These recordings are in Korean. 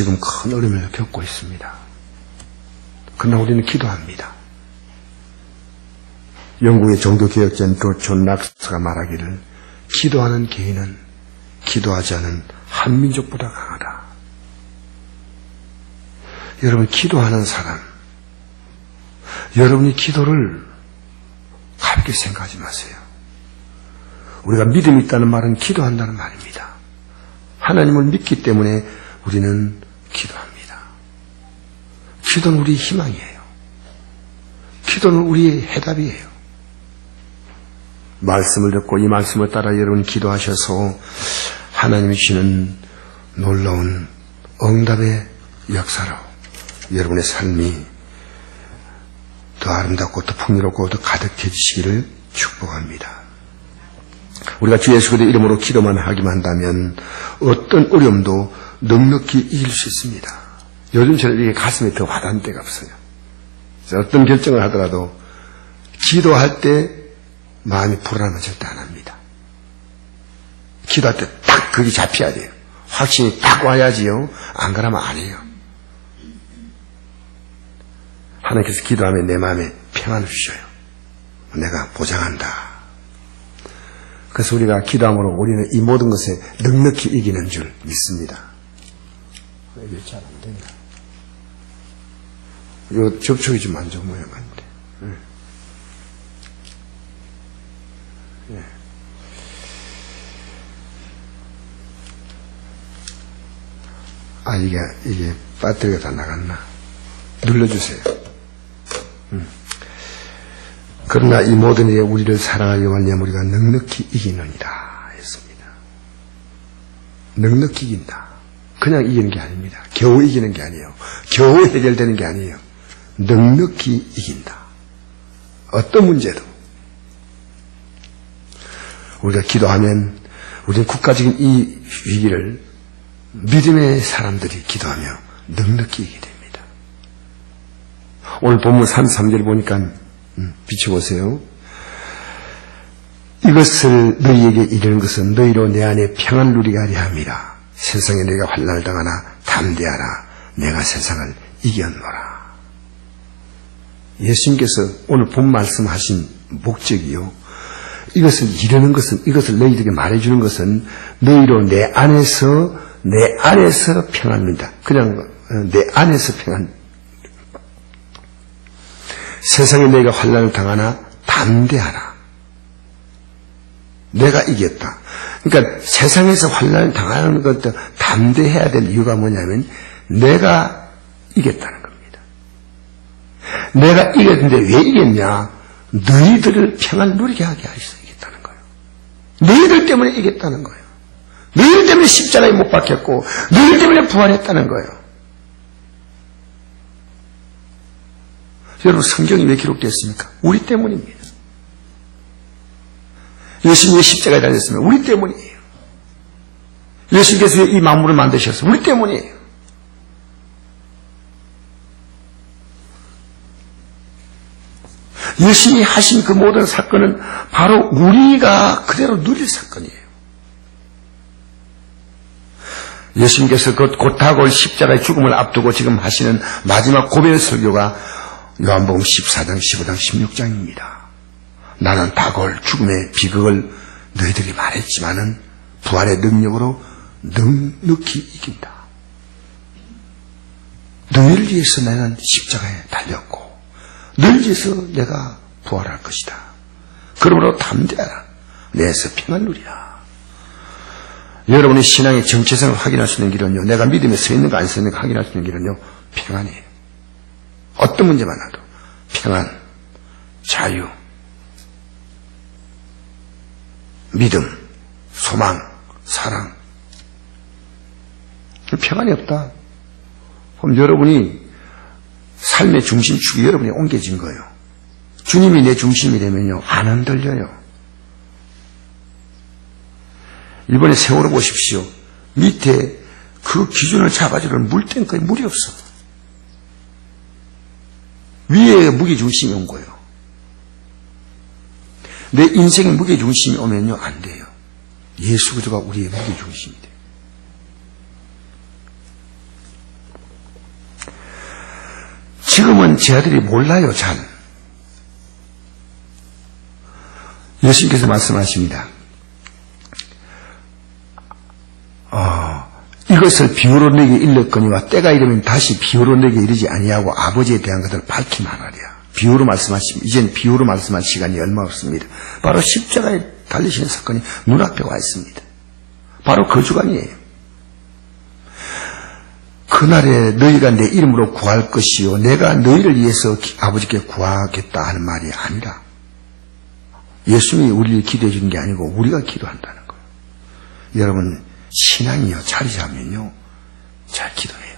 지금 큰 어려움을 겪고 있습니다. 그러나 우리는 기도합니다. 영국의 종교개혁자인 존 락스가 말하기를 기도하는 개인은 기도하지 않은 한 민족보다 강하다. 여러분, 기도하는 사람, 여러분이 기도를 가볍게 생각하지 마세요. 우리가 믿음이 있다는 말은 기도한다는 말입니다. 하나님을 믿기 때문에 우리는 기도합니다. 기도는 우리의 희망이에요. 기도는 우리의 해답이에요. 말씀을 듣고 이 말씀을 따라 여러분 기도하셔서 하나님이 주시는 놀라운 응답의 역사로 여러분의 삶이 더 아름답고 더 풍요롭고 더 가득해지시기를 축복합니다. 우리가 주 예수 그리스도의 이름으로 기도만 하기만 한다면 어떤 어려움도 넉넉히 이길 수 있습니다. 요즘 저는 이게 가슴에 더 와닿는 때가 없어요. 어떤 결정을 하더라도 기도할 때 마음이 불안하면 절대 안 합니다. 기도할 때 딱 그게 잡혀야 돼요. 확신이 딱 와야지요. 안 그러면 안 해요. 하나님께서 기도하면 내 마음에 평안을 주셔요. 내가 보장한다. 그래서 우리가 기도함으로 우리는 이 모든 것에 넉넉히 이기는 줄 믿습니다. 이게 잘 안 된다. 이거 접촉이 좀 안 좋은 모양 같은데. 아, 이게 배터리가 다 나갔나? 눌러주세요. 그러나 이 모든 일에 우리를 사랑하여 말미암아 우리가 넉넉히 이기느니라 했습니다. 넉넉히 이긴다. 그냥 이기는 게 아닙니다. 겨우 이기는 게 아니에요. 겨우 해결되는 게 아니에요. 넉넉히 이긴다. 어떤 문제도. 우리가 기도하면 우리는 국가적인 이 위기를 믿음의 사람들이 기도하며 넉넉히 이기게 됩니다. 오늘 본문 33절 보니까 비춰보세요. 이것을 너희에게 이르는 것은 너희로 내 안에 평안을 누리게 하려 함이라. 세상에 너희가 환난을 당하나 담대하라. 내가 세상을 이겼노라. 예수님께서 오늘 본 말씀하신 목적이요. 이것을 이르는 것은, 이것을 너희들에게 말해주는 것은 너희로 내 안에서 평안입니다. 그냥 내 안에서 평안. 세상에 너희가 환난을 당하나 담대하라. 내가 이겼다. 그러니까 세상에서 환난을 당하는 것도 담대해야 될 이유가 뭐냐면 내가 이겼다는 겁니다. 내가 이겼는데 왜 이겼냐? 너희들을 평안 누리게 하게 하셔서 이겼다는 거예요. 너희들 때문에 이겼다는 거예요. 너희들 때문에 십자가에 못 박혔고 너희들 때문에 부활했다는 거예요. 여러분, 성경이 왜 기록되었습니까? 우리 때문입니다. 예수님이 왜 십자가에 달렸습니까? 우리 때문이에요. 예수님께서 왜 이 만물을 만드셨어요? 우리 때문이에요. 예수님이 하신 그 모든 사건은 바로 우리가 그대로 누릴 사건이에요. 예수님께서 그 곧다가올 십자가의 죽음을 앞두고 지금 하시는 마지막 고백 설교가 요한복음 14장, 15장, 16장입니다. 나는 다가올 죽음의 비극을 너희들이 말했지만은 부활의 능력으로 넉넉히 이긴다. 너희를 위해서 나는 십자가에 달렸고 너희를 위해서 내가 부활할 것이다. 그러므로 담대하라. 내에서 평안 누리라. 여러분의 신앙의 정체성을 확인할 수 있는 길은요, 내가 믿음에 서 있는가 안 서 있는가 확인할 수 있는 길은요, 평안이에요. 어떤 문제 많아도 평안, 자유, 믿음, 소망, 사랑. 평안이 없다. 그럼 여러분이 삶의 중심축이 여러분이 옮겨진 거예요. 주님이 내 중심이 되면요, 안 흔들려요. 이번에 세월호 보십시오. 밑에 그 기준을 잡아주는 물탱크에 물이 없어. 위에 무게중심이 온 거예요. 내 인생의 무게중심이 오면요, 안 돼요. 예수 그리스도가 우리의 무게중심이 돼요. 지금은 제 아들이 몰라요, 잘. 예수님께서 말씀하십니다. 이것을 비유로 내게 일렀거니와 때가 이르면 다시 비유로 내게 이르지 아니하고 아버지에 대한 것을 밝히 말하랴. 비유로 말씀하십니다. 이젠 비유로 말씀할 시간이 얼마 없습니다. 바로 십자가에 달리시는 사건이 눈앞에 와 있습니다. 바로 그 주간이에요. 그날에 너희가 내 이름으로 구할 것이요 내가 너희를 위해서 아버지께 구하겠다 하는 말이 아니라 예수님이 우리를 기도해 주는 게 아니고 우리가 기도한다는 거예요. 여러분 신앙이요 자리 잡으면요 잘 기도해요.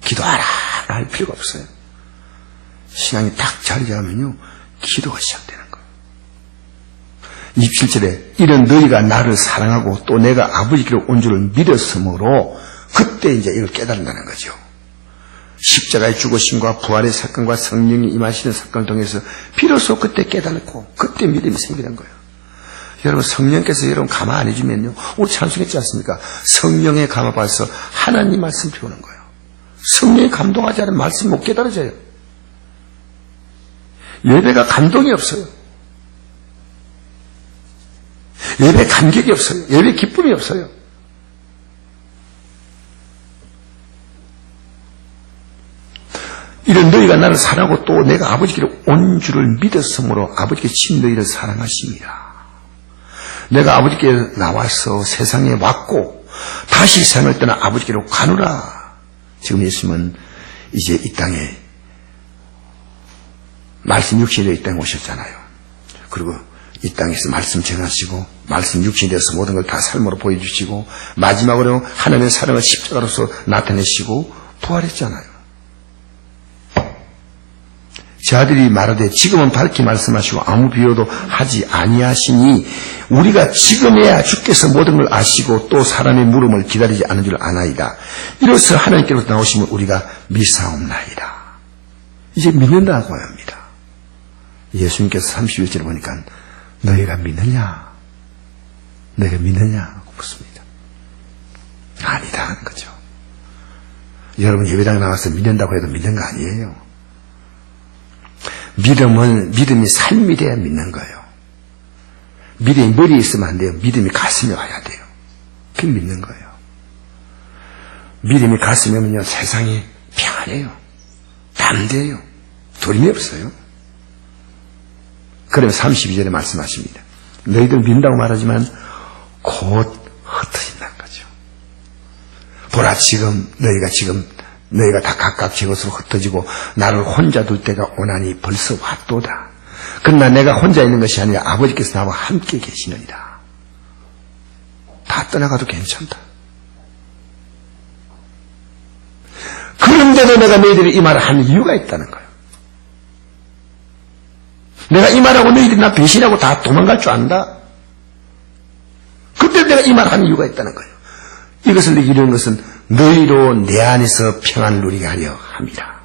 기도하라 할 필요가 없어요. 신앙이 딱 자리 잡으면요 기도가 시작되는 거예요. 27절에 이런 너희가 나를 사랑하고 또 내가 아버지께로 온 줄을 믿었으므로 그때 이제 이걸 깨달는다는 거죠. 십자가의 죽으심과 부활의 사건과 성령이 임하시는 사건을 통해서 비로소 그때 깨달고 그때 믿음이 생기는 거예요. 여러분 성령께서 여러분 감화 안 해주면요 우리 찬송했지 않습니까? 성령의 감화 받아서 하나님 말씀 배우는 거예요. 성령이 감동하지 않으면 말씀이 못 깨달아져요. 예배가 감동이 없어요. 예배 감격이 없어요. 예배 기쁨이 없어요. 이런 너희가 나를 사랑하고 또 내가 아버지께로 온 줄을 믿었으므로 아버지께 친 너희를 사랑하십니다. 내가 아버지께 나와서 세상에 왔고 다시 세상을 떠나 아버지께로 가노라. 지금 예수님은 이제 이 땅에 말씀 육신이 되어 이 땅에 오셨잖아요. 그리고 이 땅에서 말씀 전하시고 말씀 육신이 되어서 모든 걸 다 삶으로 보여주시고 마지막으로 하나님의 사랑을 십자가로서 나타내시고 부활했잖아요. 제 아들이 말하되 지금은 밝히 말씀하시고 아무 비유도 하지 아니하시니 우리가 지금에야 주께서 모든 걸 아시고 또 사람의 물음을 기다리지 않은 줄 아나이다. 이로써 하나님께로서 나오시면 우리가 믿사옵나이다. 이제 믿는다고 합니다. 예수님께서 31절에 보니까 너희가 믿느냐? 너희가 믿느냐고 묻습니다. 아니다 하는 거죠. 여러분 예배당에 나와서 믿는다고 해도 믿는 거 아니에요. 믿음이 삶이 돼야 믿는 거예요. 믿음이 머리에 있으면 안 돼요. 믿음이 가슴에 와야 돼요. 그게 믿는 거예요. 믿음이 가슴에 오면요 세상이 평안해요. 담대해요. 두려움이 없어요. 그러면 32절에 말씀하십니다. 너희들 믿는다고 말하지만 곧 흩어진다는 거죠. 보라 너희가 다 각각 제 것으로 흩어지고 나를 혼자 둘 때가 오나니 벌써 왔도다. 그러나 내가 혼자 있는 것이 아니라 아버지께서 나와 함께 계시느니라. 다 떠나가도 괜찮다. 그런데도 내가 너희들이 이 말을 하는 이유가 있다는 거예요. 내가 이 말하고 너희들이 나 배신하고 다 도망갈 줄 안다. 그때 내가 이 말을 하는 이유가 있다는 거예요. 이것을 이루는 것은 너희로 내 안에서 평안을 누리게 하려 합니다.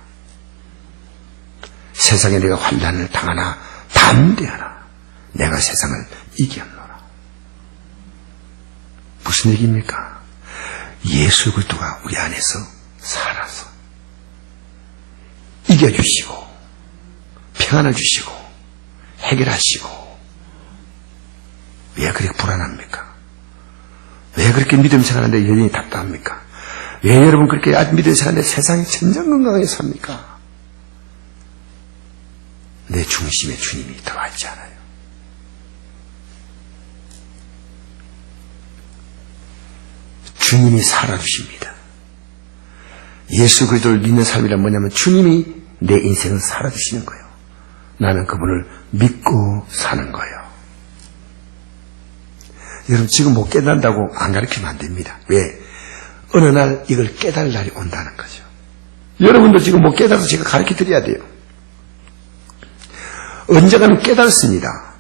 세상에 내가 환난을 당하나 담대하라. 내가 세상을 이겼노라. 무슨 얘기입니까? 예수 그리스도가 우리 안에서 살아서 이겨주시고 평안을 주시고 해결하시고 왜 그렇게 불안합니까? 왜 그렇게 믿음 생활하는데 여전히 답답합니까? 왜 여러분 그렇게 믿음 생활하는데 세상이 천정건강하게 삽니까? 내 중심에 주님이 들어와 있지 않아요. 주님이 살아주십니다. 예수 그리스도를 믿는 삶이란 뭐냐면 주님이 내 인생을 살아주시는 거예요. 나는 그분을 믿고 사는 거예요. 여러분 지금 못 깨닫는다고 안 가르치면 안 됩니다. 왜? 어느 날 이걸 깨달을 날이 온다는 거죠. 여러분도 지금 못 깨달아서 제가 가르쳐 드려야 돼요. 언젠가는 깨달습니다.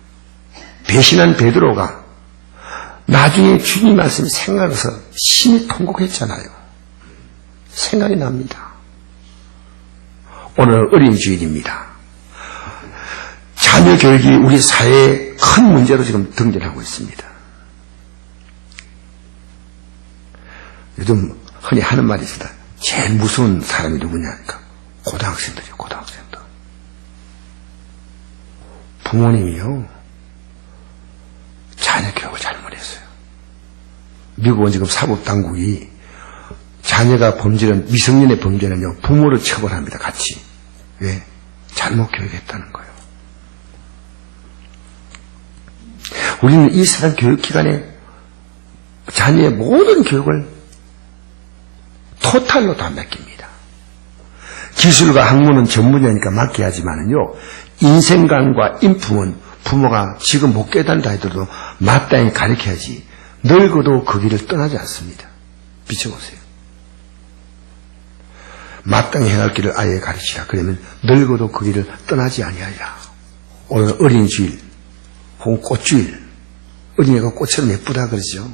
배신한 베드로가 나중에 주님 말씀이 생각나서 심히 통곡했잖아요. 생각이 납니다. 오늘 어린 주일입니다. 자녀 교육이 우리 사회의 큰 문제로 지금 등장하고 있습니다. 요즘 흔히 하는 말이 있습니다. 제일 무서운 사람이 누구냐? 고등학생들이요, 고등학생들. 부모님이요, 자녀 교육을 잘못했어요. 미국은 지금 사법당국이 자녀가 범죄는, 미성년의 범죄는요, 부모를 처벌합니다, 같이. 왜? 잘못 교육했다는 거예요. 우리는 이 세상 교육기관에 자녀의 모든 교육을 토탈로 다 맡깁니다. 기술과 학문은 전문이니까 맡겨야지만은요, 인생관과 인품은 부모가 지금 못 깨닫는다 하더라도 마땅히 가르쳐야지 늙어도 그 길을 떠나지 않습니다. 비춰보세요. 마땅히 행할 길을 아예 가르치라. 그러면 늙어도 그 길을 떠나지 아니하리라. 오늘 어린이 주일, 혹은 꽃주일, 어린이가 꽃처럼 예쁘다 그러죠.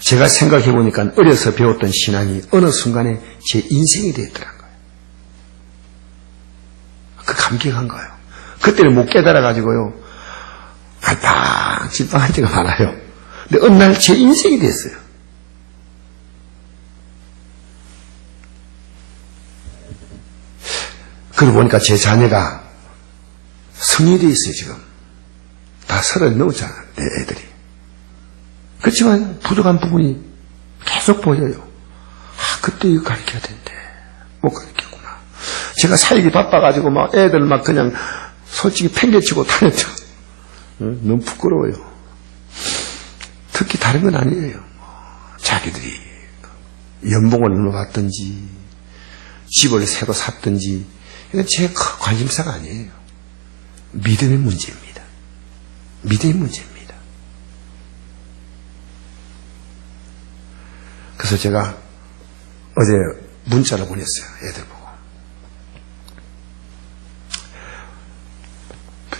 제가 생각해 보니까 어려서 배웠던 신앙이 어느 순간에 제 인생이 되었더란 거예요. 그 감격한 거예요. 그때는 못 깨달아가지고요, 갈팡질팡한 때가 많아요. 근데 어느 날 제 인생이 됐어요. 그러고 보니까 제 자녀가 성인이 돼 있어요, 지금. 다 30 넘었잖아, 내 애들이. 그렇지만 부족한 부분이 계속 보여요. 그때 이거 가르쳐야 되는데 못 가르쳤구나. 제가 살기 바빠가지고 막 애들 막 그냥 솔직히 팽개치고 다녔죠. 너무 부끄러워요. 특히 다른 건 아니에요. 자기들이 연봉을 얼마 받든지 집을 새로 샀든지 이건 제 관심사가 아니에요. 믿음의 문제입니다. 믿음의 문제입니다. 그래서 제가 어제 문자를 보냈어요. 애들 보고.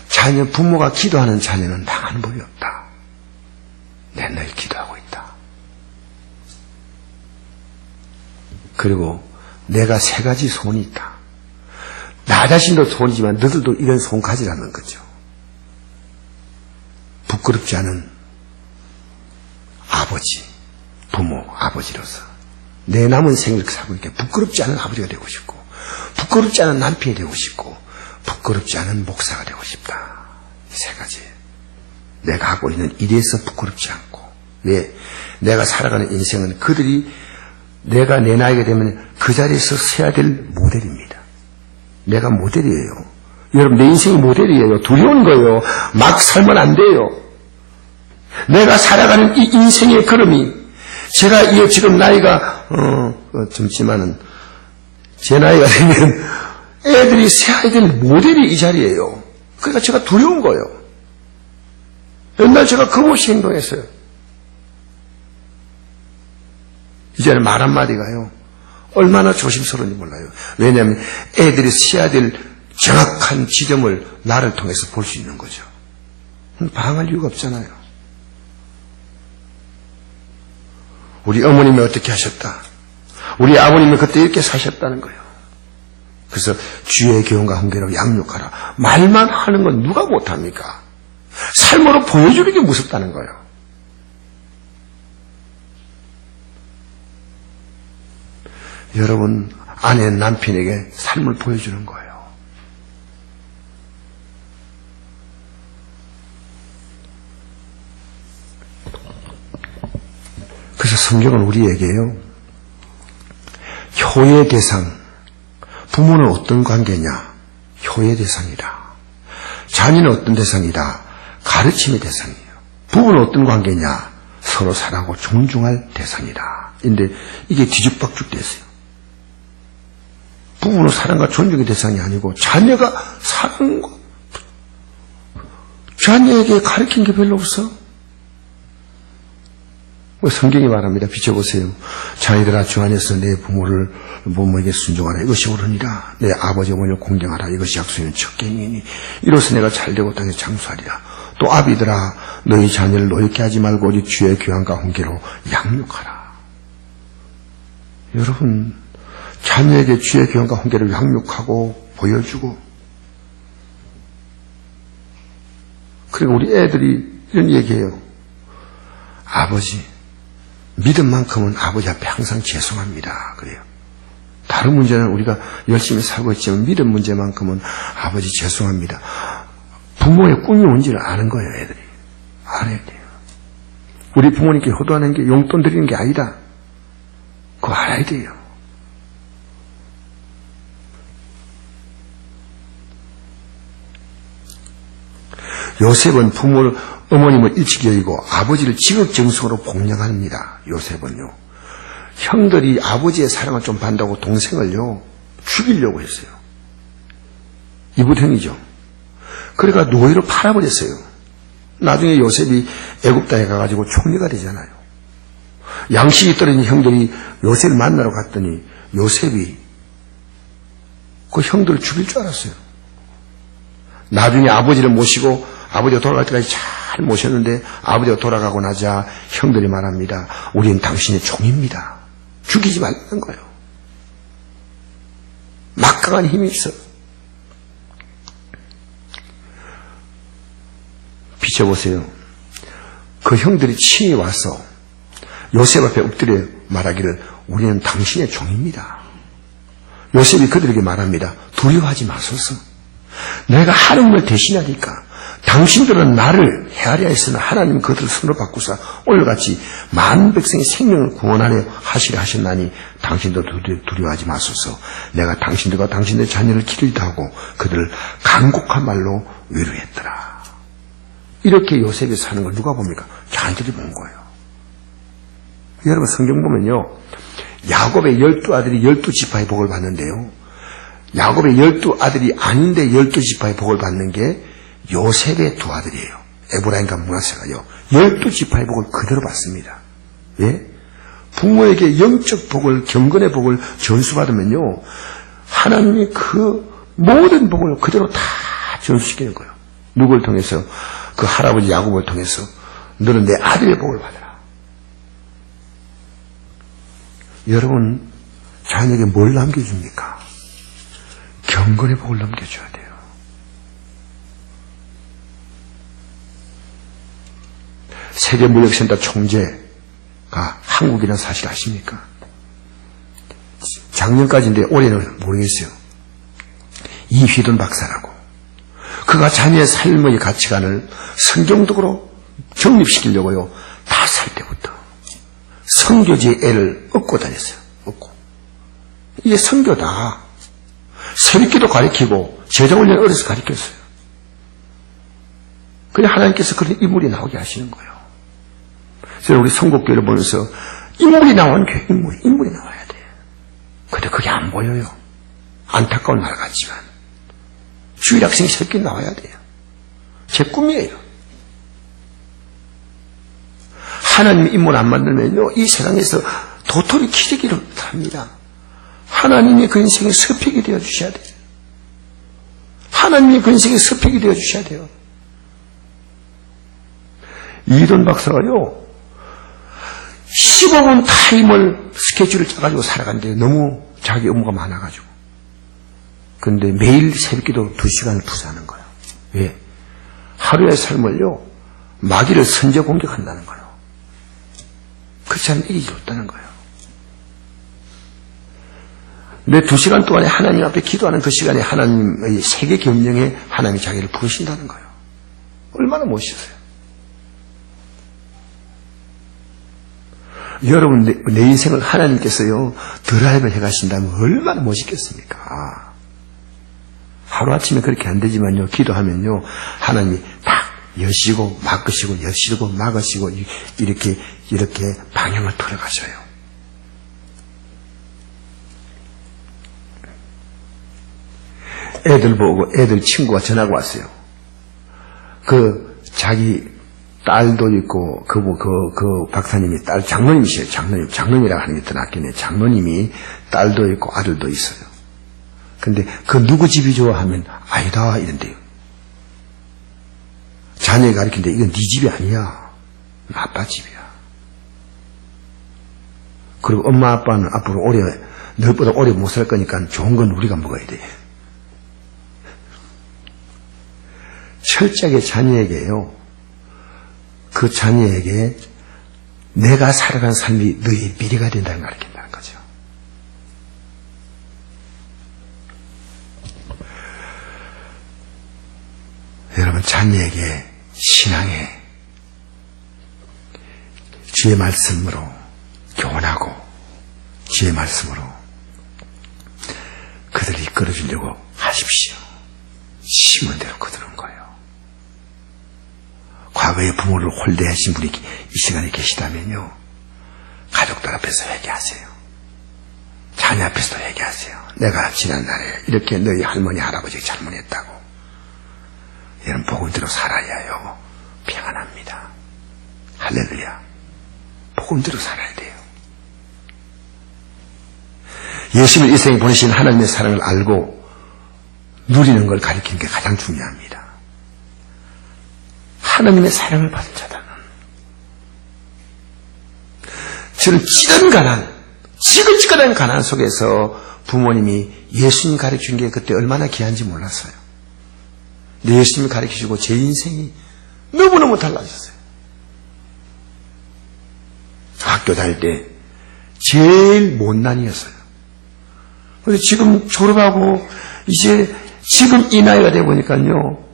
자녀, 부모가 기도하는 자녀는 망하는 법이 없다. 맨날 기도하고 있다. 그리고 내가 3가지 소원이 있다. 나 자신도 소원이지만 너들도 이런 소원 가지라는 거죠. 부끄럽지 않은 아버지, 부모, 아버지로서 내 남은 생을 살고 있게 부끄럽지 않은 아버지가 되고 싶고, 부끄럽지 않은 남편이 되고 싶고, 부끄럽지 않은 목사가 되고 싶다. 이 3가지. 내가 하고 있는 일에서 부끄럽지 않고, 왜? 내가 살아가는 인생은 그들이 내가 내 나이가 되면 그 자리에서 서야 될 모델입니다. 내가 모델이에요. 여러분, 내 인생이 모델이에요. 두려운 거예요. 막 살면 안 돼요. 내가 살아가는 이 인생의 걸음이, 제가 이 지금 나이가 젊지만은 제 나이가 되면 애들이 세야 될 모델이 이 자리예요. 그러니까 제가 두려운 거예요. 옛날 제가 겁없이 행동했어요. 이제는 말 한마디가요, 얼마나 조심스러운지 몰라요. 왜냐하면 애들이 세야 될 정확한 지점을 나를 통해서 볼 수 있는 거죠. 방황할 이유가 없잖아요. 우리 어머님이 어떻게 하셨다. 우리 아버님이 그때 이렇게 사셨다는 거예요. 그래서 주의 교훈과 훈계로 양육하라. 말만 하는 건 누가 못합니까? 삶으로 보여주는 게 무섭다는 거예요. 여러분, 아내, 남편에게 삶을 보여주는 거예요. 그래서 성경은 우리에게요, 효의 대상, 부모는 어떤 관계냐? 효의 대상이다. 자녀는 어떤 대상이다? 가르침의 대상이에요. 부부는 어떤 관계냐? 서로 사랑하고 존중할 대상이다. 근데 이게 뒤죽박죽 됐어요. 부부는 사랑과 존중의 대상이 아니고 자녀가 사랑과 자녀에게 가르친 게 별로 없어. 성경이 말합니다. 비춰보세요. 자녀들아, 주 안에서 내 부모에게 순종하라. 이것이 옳으니라. 내 아버지 어머니를 공경하라. 이것이 약속의 첫 계명이니 이로써 내가 잘되고 땅에 장수하리라. 또 아비들아, 너희 자녀를 노엽게 하지 말고 오직 주의 교훈과 훈계로 양육하라. 여러분, 자녀에게 주의 교훈과 훈계를 양육하고 보여주고, 그리고 우리 애들이 이런 얘기해요. 아버지, 믿음만큼은 아버지 앞에 항상 죄송합니다. 그래요. 다 다른 문제는 우리가 열심히 살고 있지만 믿음 문제만큼은 아버지 죄송합니다. 부모의 꿈이 뭔지를 아는 거예요, 애들이. 알아야 돼요. 우리 부모님께 효도하는 게 용돈 드리는 게 아니다. 그거 알아야 돼요. 요셉은 어머님을 일찍 여의고 아버지를 지극정성으로 복양합니다. 요셉은요. 형들이 아버지의 사랑을 좀 받는다고 동생을요 죽이려고 했어요. 이붓형이죠. 그러니까 노예로 팔아버렸어요. 나중에 요셉이 애굽 땅에 가가지고 총리가 되잖아요. 양식이 떨어진 형들이 요셉을 만나러 갔더니 요셉이 그 형들을 죽일 줄 알았어요. 나중에 아버지를 모시고 아버지가 돌아갈 때까지 잘 모셨는데 아버지가 돌아가고 나자 형들이 말합니다. 우리는 당신의 종입니다. 죽이지 말라는 거예요. 막강한 힘이 있어. 비춰보세요. 그 형들이 친히 와서 요셉 앞에 엎드려 말하기를 우리는 당신의 종입니다. 요셉이 그들에게 말합니다. 두려워하지 마소서. 내가 하나님을 대신하니까 당신들은 나를 헤아려 했으나 하나님 그들을 손으로 바꾸사 오늘같이 많은 백성의 생명을 구원하려 하시려 하셨나니 당신도 두려워하지 마소서. 내가 당신들과 당신의 자녀를 기르기도 하고 그들을 간곡한 말로 위로했더라. 이렇게 요셉이 사는 걸 누가 봅니까? 자녀들이 본 거예요. 여러분 성경 보면요. 야곱의 12아들이 12지파의 복을 받는데요. 야곱의 12아들이 아닌데 12지파의 복을 받는 게 요셉의 두 아들이에요. 에브라임과 므낫세가요. 12지파의 복을 그대로 받습니다. 예? 부모에게 영적 복을, 경건의 복을 전수받으면요. 하나님이 그 모든 복을 그대로 다 전수시키는 거예요. 누구를 통해서? 그 할아버지 야곱을 통해서 너는 내 아들의 복을 받아라. 여러분 자녀에게 뭘 남겨줍니까? 경건의 복을 남겨줘야 돼요. 세계무역센터 총재가 한국이라는 사실 아십니까? 작년까지인데 올해는 모르겠어요. 이휘돈 박사라고. 그가 자녀의 삶의 가치관을 성경적으로 정립시키려고요. 5살 때부터 선교지의 애를 업고 다녔어요. 업고. 이게 선교다. 새벽기도 가르치고 제자훈련 어려서 가르쳤어요. 그냥 하나님께서 그런 인물이 나오게 하시는 거예요. 그래서 우리 선곡교회를 보면서 인물이 나오는 교회, 인물이 나와야 돼요. 근데 그게 안 보여요. 안타까운 말 같지만 주일 학생이 새벽에 나와야 돼요. 제 꿈이에요. 하나님 인물 안 만들면요 이 세상에서 도토리 기저귀를 합니다. 하나님이 그 인생의 서팩이 되어 주셔야 돼요. 하나님이 그 인생의 서팩이 되어 주셔야 돼요. 이돈 박사가요 15분 타임을 스케줄을 짜가지고 살아간대요. 너무 자기 업무가 많아가지고. 그런데 매일 새벽기도 2시간을 투자하는 거예요. 왜? 하루의 삶을요 마귀를 선제 공격한다는 거예요. 그렇지 않으면 이기지 못하는 거예요. 내 2시간 동안에 하나님 앞에 기도하는 그 시간에 하나님의 세계 경영에 하나님이 자기를 부르신다는 거예요. 얼마나 멋있어요. 여러분 내 인생을 하나님께서요 드라이브를 해가신다면 얼마나 멋있겠습니까? 하루아침에 그렇게 안 되지만요 기도하면요 하나님이 딱 여시고 막으시고 여시고 막으시고 이렇게 방향을 틀어가셔요. 애들 보고 애들 친구가 전화가 왔어요. 그 자기 딸도 있고 그 박사님이 딸 장로님이세요. 장로님이라고 하는 게 더 낫겠네. 장로님이 딸도 있고 아들도 있어요. 근데 그 누구 집이 좋아하면 아니다 이런데요. 자녀가 가르치는데 이건 네 집이 아니야. 아빠 집이야. 그리고 엄마 아빠는 앞으로 너보다 오래 못 살 거니까 좋은 건 우리가 먹어야 돼. 철저하게 자녀에게요. 그 자녀에게 내가 살아간 삶이 너의 미래가 된다는 걸 가르친다는 거죠. 여러분, 자녀에게 신앙에 주의 말씀으로 교훈하고 주의 말씀으로 그들을 이끌어주려고 하십시오. 심은 대로 거두는 거예요. 과거에 부모를 홀대하신 분이 이 시간에 계시다면요, 가족들 앞에서 회개하세요. 자녀 앞에서도 회개하세요. 내가 지난날에 이렇게 너희 할머니 할아버지가 잘못했다고. 여러분, 복음대로 살아야요 평안합니다. 할렐루야. 복음대로 살아야 돼요. 예수님을 이 세상에 보내신 하나님의 사랑을 알고 누리는 걸 가리키는 게 가장 중요합니다. 하나님의 사랑을 받은 자다는 저는 찌든 가난, 지글지글한 가난 속에서 부모님이 예수님 가르친 게 그때 얼마나 귀한지 몰랐어요. 근데 예수님을 가르치시고 제 인생이 너무너무 달라졌어요. 학교 다닐 때 제일 못난이었어요. 그런데 지금 졸업하고 이제 지금 이 나이가 되어 보니까요,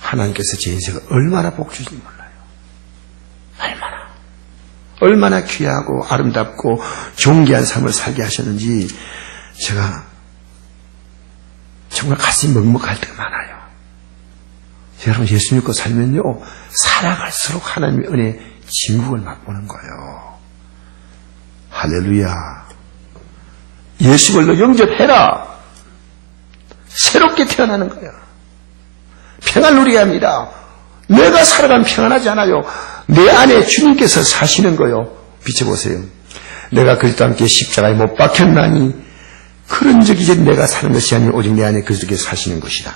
하나님께서 제 인생을 얼마나 복 주신지 몰라요. 얼마나 귀하고 아름답고 존귀한 삶을 살게 하셨는지 제가 정말 가슴이 먹먹할 때가 많아요. 여러분, 예수 믿고 살면요, 살아갈수록 하나님의 은혜 진국을 맛보는 거예요. 할렐루야. 예수를 너 영접해라. 새롭게 태어나는 거야. 평안 누리게 합니다. 내가 살아가면 평안하지 않아요. 내 안에 주님께서 사시는 거요. 비춰보세요. 내가 그리스도와 함께 십자가에 못 박혔나니 그런 적 이제 내가 사는 것이 아니라 오직 내 안에 그리스도께서 사시는 것이다.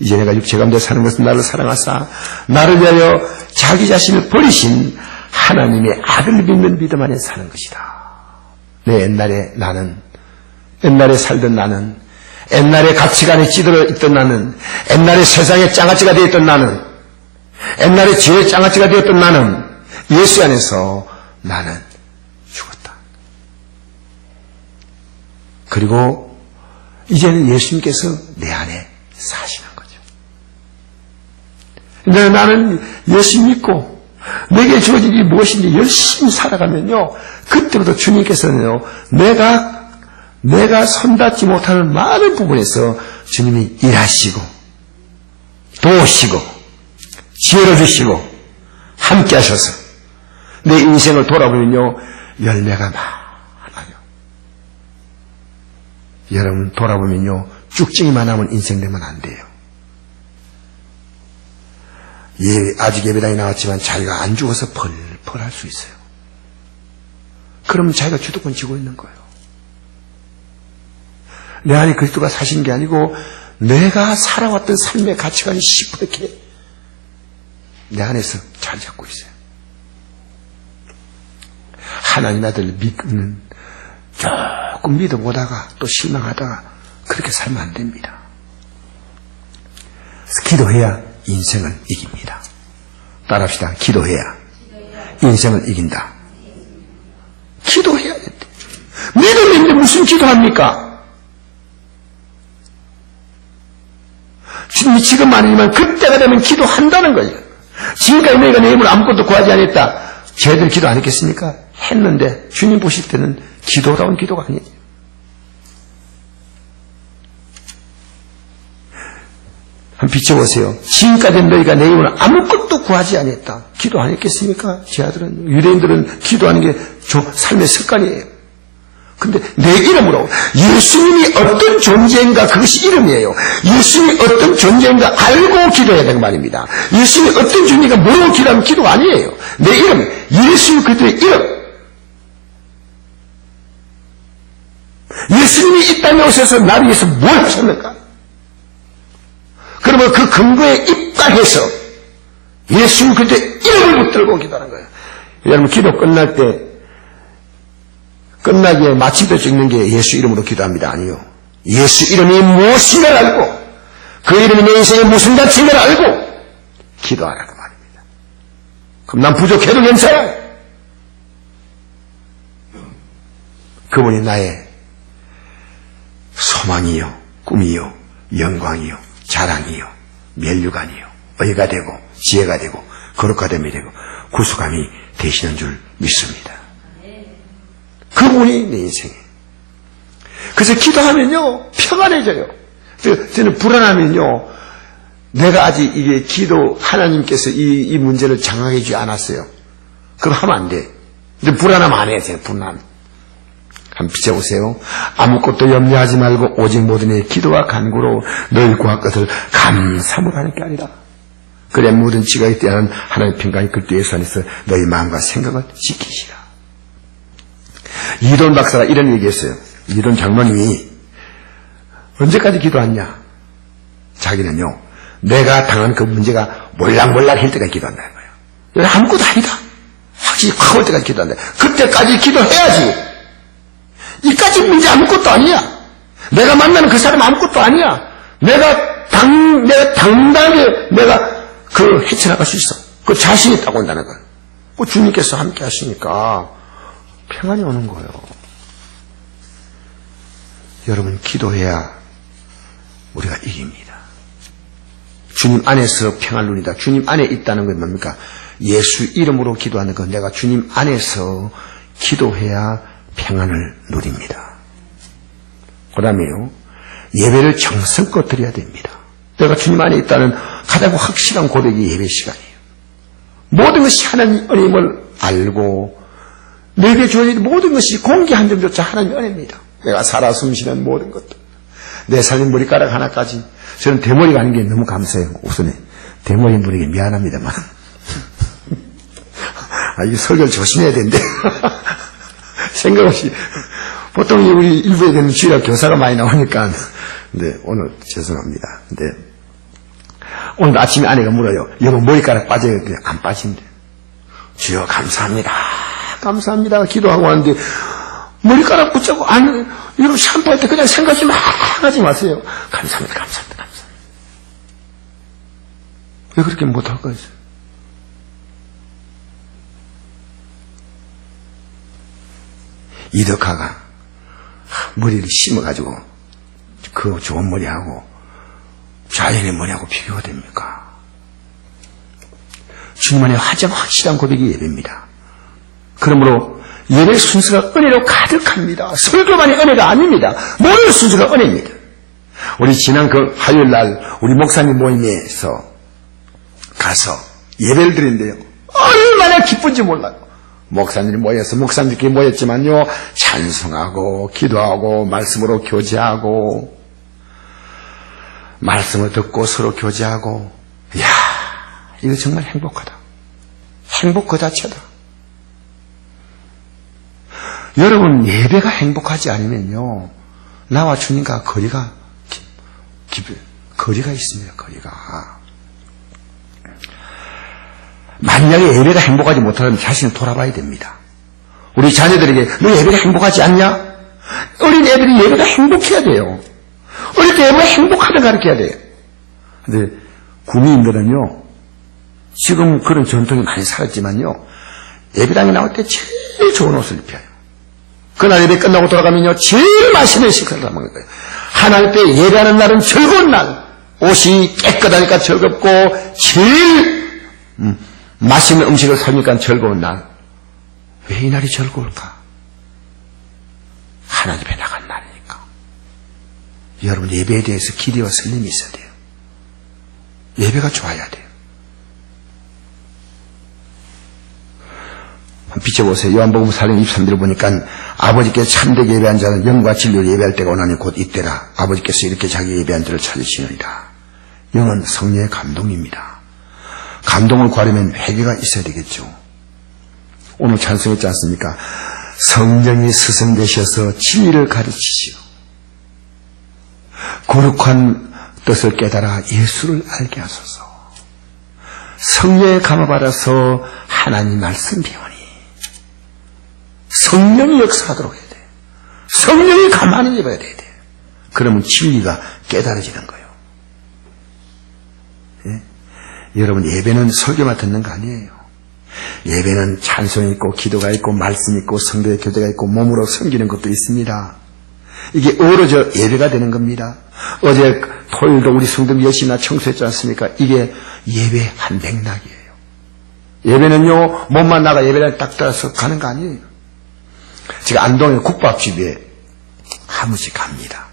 이제 내가 육체 가운데 사는 것은 나를 사랑하사 나를 위하여 자기 자신을 버리신 하나님의 아들을 믿는 믿음 안에 사는 것이다. 내 옛날에 살던 나는, 옛날에 가치관에 찌들어 있던 나는, 옛날에 세상에 장아찌가 되었던 나는, 옛날에 죄의 장아찌가 되었던 나는 예수 안에서 나는 죽었다. 그리고 이제는 예수님께서 내 안에 사시는 거죠. 나는 예수 믿고 내게 주어진 일이 무엇인지 열심히 살아가면요, 그때부터 주님께서는요, 내가 손닿지 못하는 많은 부분에서 주님이 일하시고 도우시고 지혜를 주시고 함께 하셔서 내 인생을 돌아보면요, 열매가 많아요. 여러분, 돌아보면요, 쭉증이만 하면 인생 되면 안 돼요. 아직 예배당에 나왔지만 자기가 안 죽어서 펄펄 할 수 있어요. 그러면 자기가 주도권 쥐고 있는 거예요. 내 안에 그리스도가 사신 게 아니고 내가 살아왔던 삶의 가치관이 시퍼렇게 내 안에서 자리 잡고 있어요. 하나님 아들 믿는, 조금 믿어보다가 또 실망하다가 그렇게 살면 안 됩니다. 기도해야 인생을 이깁니다. 따라합시다. 기도해야 인생을 이긴다. 기도해야 돼. 믿음이 있는데 무슨 기도합니까? 주님이 지금 아니지만 그때가 되면 기도한다는 거예요. 지금까지 너희가 내 이름으로 아무것도 구하지 않았다. 쟤들 기도 안 했겠습니까? 했는데 주님 보실 때는 기도라운 기도가 아니에요. 한번 비춰보세요. 지금까지 너희가 내 이름으로 아무것도 구하지 않았다. 기도 안 했겠습니까? 제 아들은, 유대인들은 기도하는 게 삶의 습관이에요. 근데 내 이름으로 예수님이 어떤 존재인가, 그것이 이름이에요. 예수님이 어떤 존재인가 알고 기도해야 되는 말입니다. 예수님이 어떤 존재인가 모르고 기도하면 기도가 아니에요. 내 이름, 예수 그리스도의 이름. 예수님이 이 땅에 오셔서 나를 위해서 뭘 하셨는가? 그러면 그 근거에 입각해서 예수 그리스도의 이름을 붙들고 기도하는 거예요. 여러분, 기도 끝날 때 끝나기에 마침표 찍는 게 예수 이름으로 기도합니다. 아니요. 예수 이름이 무엇인가를 알고 그 이름이 내 인생에 무슨 가치인가를 알고 기도하라고 말입니다. 그럼 난 부족해도 괜찮아. 그분이 나의 소망이요, 꿈이요, 영광이요, 자랑이요, 면류관이요, 의가 되고 지혜가 되고 거룩하됨이 되고 구속함이 되시는 줄 믿습니다. 그분이 내 인생에. 그래서 기도하면요 평안해져요. 저는 불안하면요 내가 아직 이게 기도 하나님께서 이 문제를 장악해 주지 않았어요. 그럼 하면 안 돼. 근데 불안하면 안 해요. 제가 불안. 한번 비춰보세요. 아무것도 염려하지 말고 오직 모든 의 기도와 간구로 너희 구할 것을 감사함으로 하는 게 아니라 그래 모든 지각이 뛰어난 하나님의 평강이 그리스도 예수 안에서 너희 마음과 생각을 지키시라. 이돈 박사가 이런 얘기했어요. 이돈 장로님이 언제까지 기도하냐? 자기는요 내가 당한 그 문제가 몰락몰락 할 때까지 기도한다는 거예요. 아무것도 아니다. 확실히 확 올 때까지 기도한다. 그때까지 기도해야지. 이까지 문제 아무것도 아니야. 내가 만나는 그 사람 아무것도 아니야. 내가 당당하게 그 헤쳐나갈 수 있어. 그 자신이 있다고 한다는 거야. 그 주님께서 함께 하시니까 평안이 오는 거예요. 여러분 기도해야 우리가 이깁니다. 주님 안에서 평안을 누린다. 주님 안에 있다는 건 뭡니까? 예수 이름으로 기도하는 건 내가 주님 안에서 기도해야 평안을 누립니다. 그 다음에요. 예배를 정성껏 드려야 됩니다. 내가 주님 안에 있다는 가장 확실한 고백이 예배 시간이에요. 모든 것이 하나님 은혜임을 알고 내게 주어진 모든 것이 공기 한 점조차 하나님의 은혜입니다. 내가 살아 숨쉬는 모든 것들. 내 살린 머리카락 하나까지. 저는 대머리가 아닌 게 너무 감사해요. 우선에 대머리 분에게 미안합니다만. 이게 설교를 조심해야 되는데. 생각 없이. 보통 우리 일부에 되는 주일학 교사가 많이 나오니까. 근데 오늘 죄송합니다. 근데 오늘 아침에 아내가 물어요. 여러분 머리카락 빠져요? 안 빠진대. 주여 감사합니다. 감사합니다. 기도하고 하는데 머리카락 붙잡고 아니 여러분 샴푸할 때 그냥 생각이 막 하지 마세요. 감사합니다. 감사합니다. 감사합니다. 왜 그렇게 못할 거예요? 이덕화가 머리를 심어가지고 그 좋은 머리하고 자연의 머리하고 비교가 됩니까? 주님 안에 가장 확실한 고백이 예배입니다. 그러므로 예배 순서가 은혜로 가득합니다. 설교만이 은혜가 아닙니다. 모든 순서가 은혜입니다. 우리 지난 그 화요일날 우리 목사님 모임에서 가서 예배를 드린대요. 얼마나 기쁜지 몰라요. 목사님이 모여서 목사님들끼리 모였지만요. 찬송하고 기도하고 말씀으로 교제하고 말씀을 듣고 서로 교제하고 이야 이거 정말 행복하다. 행복 그 자체다. 여러분 예배가 행복하지 않으면요. 나와 주님과 거리가 있습니다. 거리가. 만약에 예배가 행복하지 못하면 자신을 돌아봐야 됩니다. 우리 자녀들에게 너 예배가 행복하지 않냐? 어린 애들이 예배가 행복해야 돼요. 어릴 때 예배가 행복하다 가르쳐야 돼요. 근데 구미인들은요. 지금 그런 전통이 많이 사라졌지만요. 예배당에 나올 때 제일 좋은 옷을 입혀요. 그날 예배 끝나고 돌아가면요. 제일 맛있는 식사를 먹는 거예요. 하나님 때 예배하는 날은 즐거운 날. 옷이 깨끗하니까 즐겁고 제일 맛있는 음식을 사니까 즐거운 날. 왜 이 날이 즐거울까? 하나님 앞에 나간 날이니까. 여러분 예배에 대해서 기대와 설렘이 있어야 돼요. 예배가 좋아야 돼요. 비춰보세요. 요한복음 4장 23절을 보니까 아버지께서 참되게 예배한 자는 영과 진리로 예배할 때가 오나니 곧 이때라. 아버지께서 이렇게 자기 예배한 자를 찾으시느니라. 영은 성령의 감동입니다. 감동을 구하려면 회개가 있어야 되겠죠. 오늘 찬송했지 않습니까? 성령이 스승되셔서 진리를 가르치시오. 거룩한 뜻을 깨달아 예수를 알게 하소서. 성령에 감화받아서 하나님 말씀 배우니 성령이 역사하도록 해야 돼. 성령이 가만히 입어야 돼. 그러면 진리가 깨달아지는 거예요. 예? 여러분 예배는 설교만 듣는 거 아니에요. 예배는 찬송이 있고 기도가 있고 말씀이 있고 성도의 교제가 있고 몸으로 섬기는 것도 있습니다. 이게 어우러져 예배가 되는 겁니다. 어제 토요일도 우리 성도님 열심히 청소했지 않습니까? 이게 예배 한 맥락이에요. 예배는요, 몸만 나가 예배를 딱 따라서 가는 거 아니에요. 제가 안동에 국밥집에 한 번씩 갑니다.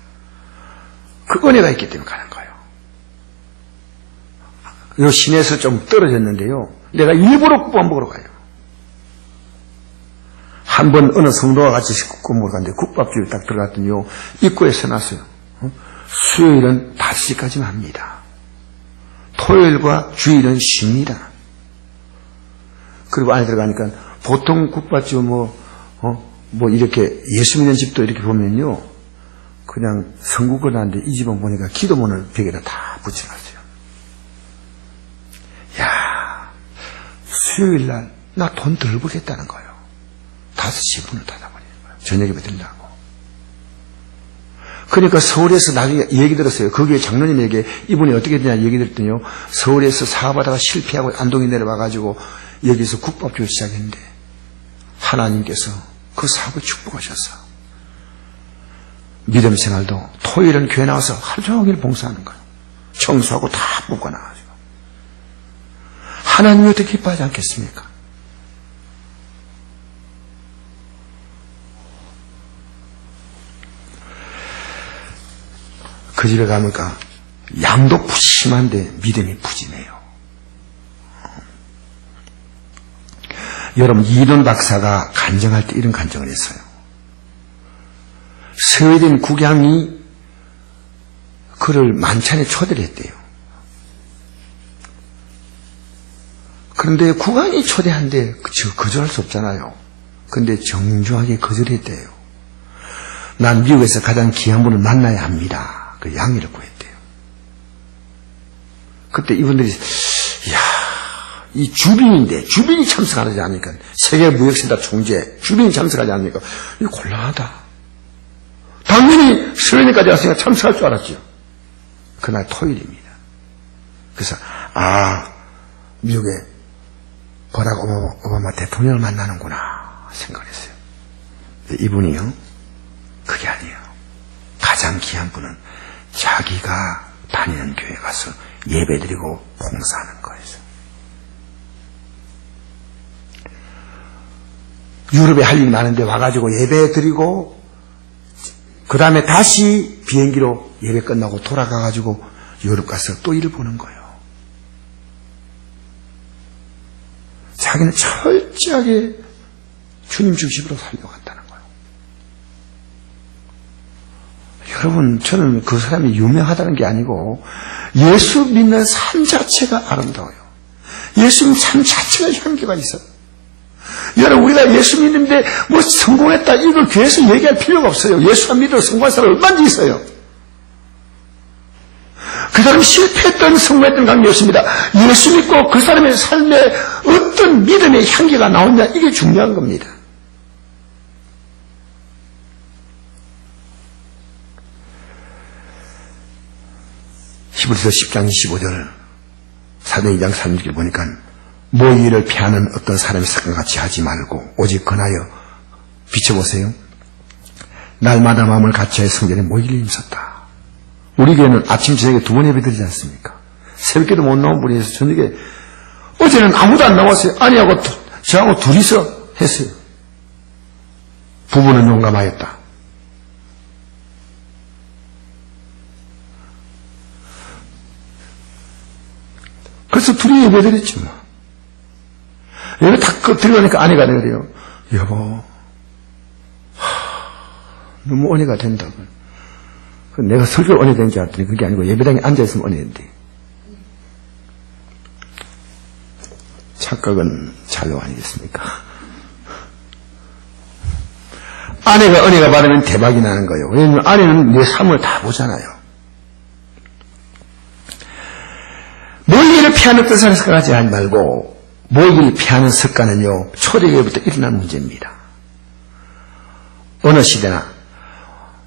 그 은혜가 있기 때문에 가는 거예요. 요 시내에서 좀 떨어졌는데요. 내가 일부러 국밥 먹으러 가요. 한 번 어느 성도와 같이 국밥 먹으러 갔는데 국밥집에 딱 들어갔더니요. 입구에 서놨어요. 수요일은 5시까지만 합니다. 토요일과 주일은 쉽니다. 그리고 안에 들어가니까 보통 국밥집은 뭐 이렇게 예수 믿는 집도 이렇게 보면요. 그냥 성국을 하는데 이 집은 보니까 기도문을 벽에다 다 붙여놨어요. 야, 수요일 날 나 돈 덜 벌겠다는 거예요. 5시 문을 닫아버리는 거예요. 저녁에 받으려고. 그러니까 서울에서 나중에 얘기 들었어요. 거기에 장로님에게 이분이 어떻게 되냐 얘기 들었더니요. 서울에서 사업하다가 실패하고 안동에 내려와가지고 여기서 국밥집을 시작했는데 하나님께서 그 사업을 축복하셔서 믿음 생활도 토요일은 교회 나와서 하루 종일 봉사하는 거예요. 청소하고 다 묶어놔가지고. 하나님이 어떻게 기뻐하지 않겠습니까? 그 집에 가니까 양도 푸짐한데 믿음이 푸짐해요. 여러분, 이론 박사가 간증할 때 이런 간증을 했어요. 스웨덴 국왕이 그를 만찬에 초대를 했대요. 그런데 국왕이 초대한데 거절할 수 없잖아요. 그런데 정중하게 거절했대요. 난 미국에서 가장 귀한 분을 만나야 합니다. 그 양해를 구했대요. 그때 이분들이 이야, 이 주빈인데 주빈이 참석하지 않으니까 세계무역센터 총재 주빈이 참석하지 않으니까 이거 곤란하다. 당연히 스웨덴까지 왔으니까 참석할 줄 알았죠. 그날 토요일입니다. 그래서 미국의 버락 오바마 대통령을 만나는구나 생각했어요. 이분이요, 그게 아니에요. 가장 귀한 분은 자기가 다니는 교회 가서 예배드리고 봉사하는 거예요. 유럽에 할 일이 많은데 와가지고 예배드리고 그 다음에 다시 비행기로 예배 끝나고 돌아가가지고 유럽 가서 또 일을 보는 거예요. 자기는 철저하게 주님 중심으로 살려고 한다는 거예요. 여러분, 저는 그 사람이 유명하다는 게 아니고 예수 믿는 삶 자체가 아름다워요. 예수 믿는 삶 자체가 향기가 있어요. 여러분, 우리가 예수 믿는데 뭐 성공했다 이걸 교회에서 얘기할 필요가 없어요. 예수 안 믿어 성공한 사람 얼마나 있어요. 그 사람이 실패했던 성공했던 감이 없습니다. 예수 믿고 그 사람의 삶에 어떤 믿음의 향기가 나오냐, 이게 중요한 겁니다. 히브리서 10장 25절 사도행 2장 3절 보니까 모의를 피하는 어떤 사람의 습관같이 하지 말고 오직 권하여 비춰보세요. 날마다 마음을 같이하여 성전에 모이를 힘썼다. 우리 교회는 아침 저녁에 2번 예배 드리지 않습니까? 새벽에도 못 나온 분이 있어서 저녁에 어제는 아무도 안 나왔어요. 아니하고 저하고 둘이서 했어요. 부부는 용감하였다. 그래서 둘이 예배 드렸지 뭐. 예배 딱 들어가니까 아내가 그래요. 여보, 너무 은혜가 된다고. 내가 설교 은혜 된 줄 알았더니 그게 아니고 예배당에 앉아있으면 은혜인데. 착각은 잘로 아니겠습니까? 아내가 은혜가 받으면 대박이 나는 거예요. 왜냐하면 아내는 내 삶을 다 보잖아요. 모이기를 피하는 뜻을 생각하지 말고 모이기를 피하는 습관은요, 초대교회부터 일어난 문제입니다. 어느 시대나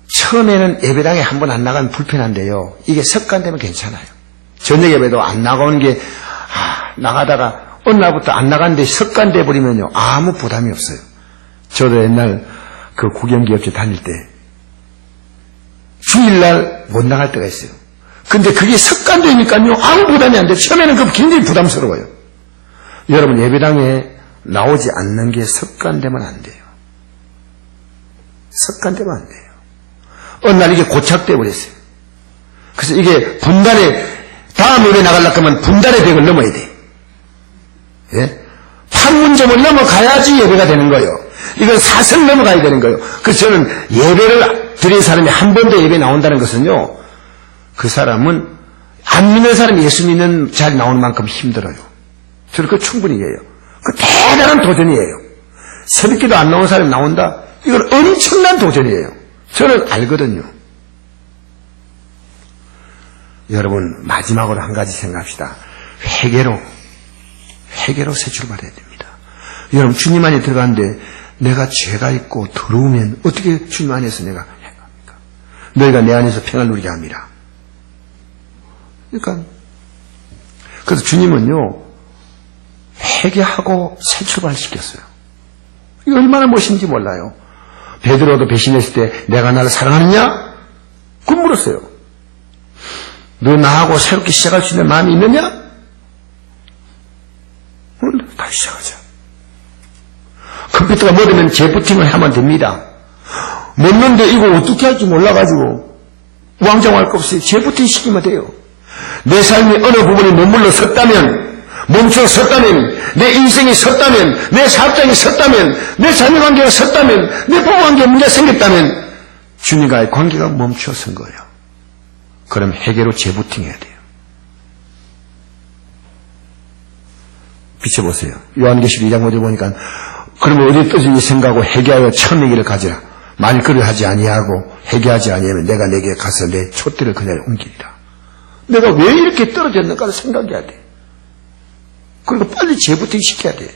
처음에는 예배당에 한 번 안 나가면 불편한데요, 이게 습관되면 괜찮아요. 저녁 예배도 안 나가는 게 나가다가 어느 날부터 안 나가는데 습관돼 버리면요, 아무 부담이 없어요. 저도 옛날 그 국영기업체 다닐 때 주일날 못 나갈 때가 있어요. 근데 그게 습관되니까요, 아무 부담이 안 돼요. 처음에는 그 굉장히 부담스러워요. 여러분, 예배당에 나오지 않는 게 습관되면 안 돼요. 습관되면 안 돼요. 어느 날 이게 고착돼 버렸어요. 그래서 이게 분단의, 다음 예배 나가려고 하면 분단의 벽을 넘어야 돼. 예? 판문점을 넘어가야지 예배가 되는 거예요. 이건 사슬 넘어가야 되는 거예요. 그래서 저는 예배를 드린 사람이 한 번 더 예배 나온다는 것은요, 그 사람은 안 믿는 사람이 예수 믿는 자리 나오는 만큼 힘들어요. 저는 그거 충분히 이해해요. 그 대단한 도전이에요. 새벽기도 안 나온 사람이 나온다? 이건 엄청난 도전이에요. 저는 알거든요. 여러분, 마지막으로 한 가지 생각합시다. 회개로 새 출발해야 됩니다. 여러분, 주님 안에 들어가는데 내가 죄가 있고 더러우면 어떻게 주님 안에서 내가 행합니까? 너희가 내 안에서 평안을 누리게 합니다. 그러니까 그래서 주님은요, 회개하고 새 출발시켰어요. 이거 얼마나 멋있는지 몰라요. 베드로도 배신했을 때 내가 나를 사랑하느냐? 그걸 물었어요. 너 나하고 새롭게 시작할 수 있는 마음이 있느냐? 다시 시작하자. 컴퓨터가 뭐되면 재부팅을 하면 됩니다. 못는데 이거 어떻게 할지 몰라가지고 우왕좌왕할 거 없이 재부팅 시키면 돼요. 내 삶이 어느 부분이 머물러 섰다면, 멈춰 섰다면, 내 인생이 섰다면, 내 사업장이 섰다면, 내 자녀관계가 섰다면, 내 부부관계에 문제가 생겼다면 주님과의 관계가 멈춰 선 거예요. 그럼 회개로 재부팅해야 돼요. 비춰보세요. 요한계시록 2장 5절 보니까 그러면 어디 떠지기 생각하고 회개하여 참 얘기를 가지라. 만일 그를 하지 아니하고 회개하지 아니하면 내가 내게 가서 내 촛대를 그녀를 옮기리라. 내가 왜 이렇게 떨어졌는가를 생각해야 돼. 그리고 빨리 재부팅 시켜야 돼.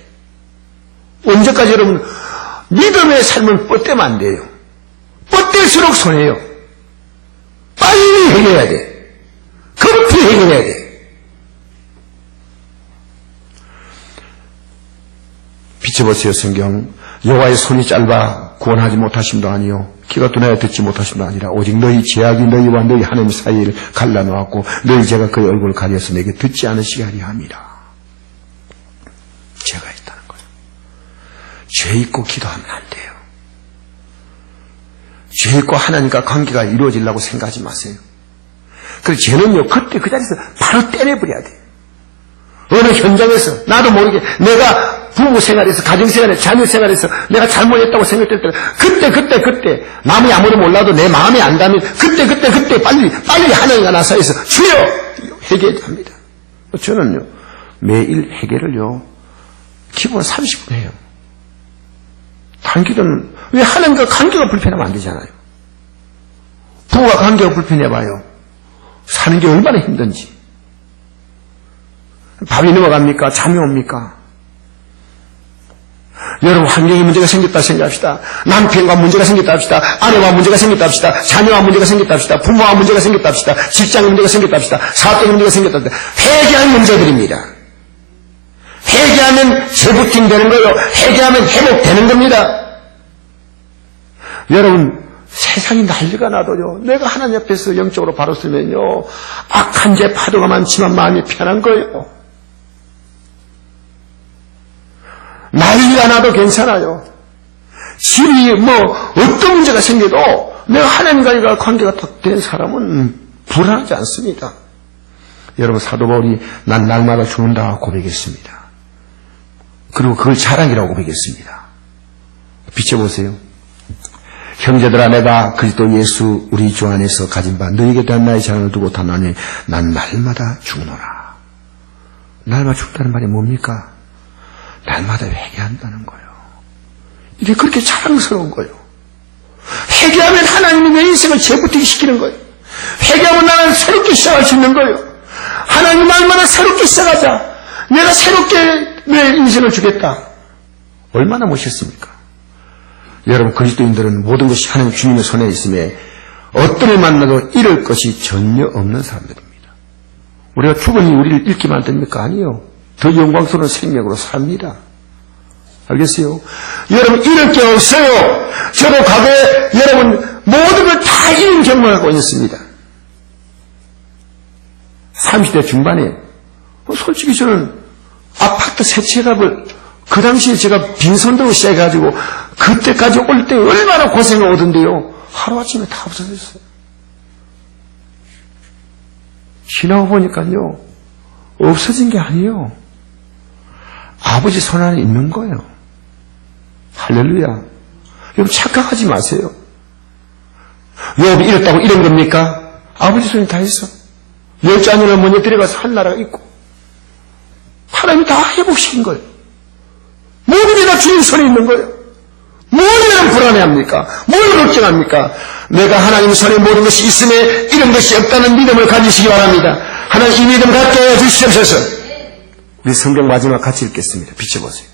언제까지 여러분 믿음의 삶을 뻗대면 안 돼요. 뻗댈수록 손해요. 빨리 해결해야 돼. 급히 해결해야 돼. 비춰보세요. 성경. 여호와의 손이 짧아 구원하지 못하심도 아니요 귀가 둔하여 듣지 못하심도 아니라 오직 너희 죄악이 너희와 너희 하나님 사이를 갈라놓았고 너희 죄가 그의 얼굴을 가려서 내게 듣지 않으시게 하리 함이라. 죄가 있다는 거예요. 죄 있고 기도하면 안 돼요. 죄 있고 하나님과 관계가 이루어지려고 생각하지 마세요. 그래서 죄는요, 그때 그 자리에서 바로 떼내버려야 돼요. 어느 현장에서 나도 모르게 내가 부부 생활에서, 가정 생활에서, 자녀 생활에서 내가 잘못했다고 생각될 때 그때 남이 아무리 몰라도 내 마음에 안 닿으면 그때 빨리 하나님과 나사에서 주여 회개합니다. 저는요, 매일 회개를요, 기본 30분 해요. 단기도는 왜 하나님과 관계가 불편하면 안 되잖아요. 부부와 관계가 불편해봐요. 사는 게 얼마나 힘든지. 밥이 넘어갑니까? 잠이 옵니까? 여러분, 환경에 문제가 생겼다 생각합시다. 남편과 문제가 생겼다 합시다. 아내와 문제가 생겼다 합시다. 자녀와 문제가 생겼다 합시다. 부모와 문제가 생겼다 합시다. 직장에 문제가 생겼다 합시다. 사업적인 문제가 생겼다 합시다. 회개한 문제들입니다. 회개하면 재부팅 되는 거예요. 회개하면 회복되는 겁니다. 여러분, 세상이 난리가 나도요, 내가 하나님 앞에서 영적으로 바로 서면요, 악한 죄 파도가 많지만 마음이 편한 거예요. 난리가 나도 괜찮아요. 집이 어떤 문제가 생겨도 내가 하나님과의 관계가 딱 된 사람은 불안하지 않습니다. 여러분, 사도 바울이 난 날마다 죽는다 고백했습니다. 그리고 그걸 자랑이라고 고백했습니다. 비춰보세요. 형제들아, 내가 그리스도 예수 우리 주 안에서 가진 바 너희에게 대한 나의 자랑을 두고 다나니 난 날마다 죽노라. 날마다 죽다는 말이 뭡니까? 날마다 회개한다는 거예요. 이게 그렇게 자랑스러운 거예요. 회개하면 하나님이 내 인생을 재부팅시키는 거예요. 회개하면 나는 새롭게 시작할 수 있는 거예요. 하나님 날마다 새롭게 시작하자. 내가 새롭게 내 인생을 주겠다. 얼마나 멋있습니까? 여러분, 그리스도인들은 모든 것이 하나님 주님의 손에 있음에 어떤 일 만나도 잃을 것이 전혀 없는 사람들입니다. 우리가 죽으니 우리를 잃기만 됩니까? 아니요. 더 영광스러운 생명으로 삽니다. 알겠어요? 여러분, 잃을 게 없어요. 저도 과거에 여러분 모든 걸 다 잃은 경험을 하고 있습니다. 30대 중반에 솔직히 저는 아파트 세 채 값을 그 당시에 제가 빈손으로 쎄가지고 그때까지 올 때 얼마나 고생을 오던데요. 하루아침에 다 없어졌어요. 지나고 보니까요, 없어진 게 아니에요. 아버지 손 안에 있는 거예요. 할렐루야. 여러분 착각하지 마세요. 욥이 이랬다고 이런 겁니까? 아버지 손에 다 있어. 10자녀를 먼저 데려가서 한 나라가 있고 하나님이 다 회복시킨 거예요. 모든 게 다 주님 손에 있는 거예요. 뭘 여러분 불안해합니까? 뭘 걱정합니까? 내가 하나님 손에 모든 것이 있음에 이런 것이 없다는 믿음을 가지시기 바랍니다. 하나님 이 믿음 갖게 해주시옵소서. 우리 성경 마지막 같이 읽겠습니다. 비춰보세요.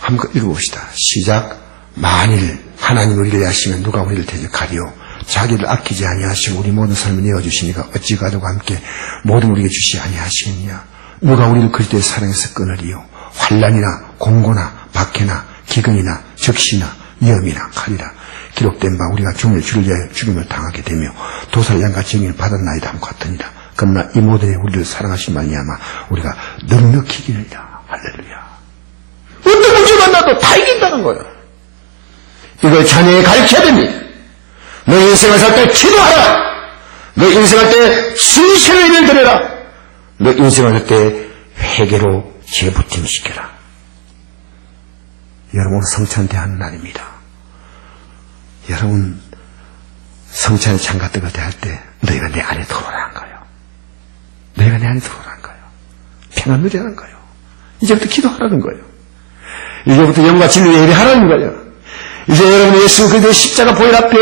한번 읽어봅시다. 시작. 만일 하나님 우리를 위하시면 누가 우리를 대적하리요? 자기를 아끼지 아니하시고 우리 모든 삶을 내어주시니까 어찌 가족과 함께 모든 우리에게 주시 아니하시겠냐? 누가 우리를 그리스도의 사랑에서 끊으리요? 환난이나 공고나 박해나 기근이나 적시나 위험이나 칼이라 기록된 바 우리가 주를 위하여 죽임을 당하게 되며 도살 양같이 영을 받았나이다 함 같으니라. 그러나 이 모든 에 우리를 사랑하신 말미암아 우리가 넉넉히 이기느니라. 할렐루야. 어떤 문제 만나도 다 이긴다는 거예요. 이걸 자녀에 가르쳐야 됩니다. 너 인생을 살 때 기도하라. 너 인생할 때 진실의 일을 드려라. 너 인생을 살 때 회개로 재부팅시켜라. 여러분 성찬 대하는 날입니다. 여러분 성찬의 창과 떡을 대할 때 너희가 내 안에 들어오라는 거예요. 너희가 내 안에 들어오라는 거예요. 평안 누리라는 거예요. 이제부터 기도하라는 거예요. 이제부터 영과 진리의 예배하라는 거예요. 이제 여러분 예수 그리스도의 십자가 보혈 앞에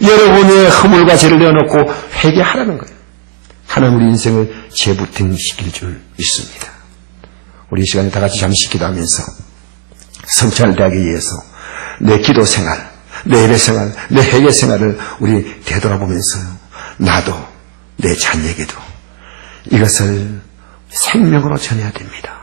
여러분의 허물과 죄를 내어놓고 회개하라는 거예요. 하나님 우리 인생을 재부팅시킬 줄 믿습니다. 우리 이 시간에 다 같이 잠시 기도하면서 성찬을 대하기 위해서 내 기도 생활, 내 예배 생활, 내 회개 생활을 우리 되돌아보면서 나도 내 자녀에게도 이것을 생명으로 전해야 됩니다.